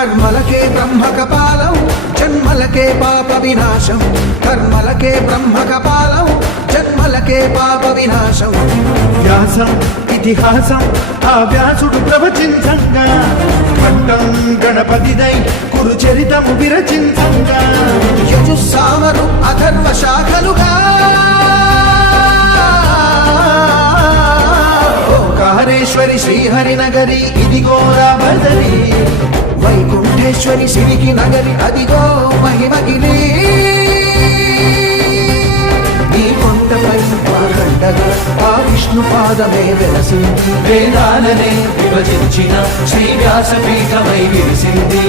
కర్మలకే బ్రహ్మ కపాలం జన్మలకే పాప వినాశం కర్మలకే బ్రహ్మ కపాలం జన్మలకే పాప వినాశం వ్యాసం ఇతిహాసం ఆ వ్యాసుడు ప్రవచించంగా పట్టం గణపతిదై కురు చరితము విరచించంగా యజుస్సామరు అథర్వ శాఖలుగా ఓంకారేశ్వరి శ్రీహరినగరి ఇదిగో రాబదరి వైకుంఠేశ్వరి సిరికి నగరి అదిగో మహిమగిరి ఈ కొండపై పాదండగా ఆ విష్ణు పాదమే వెలసింది వేదాలనే విభజించిన శ్రీ వ్యాసపీఠమై విరిసింది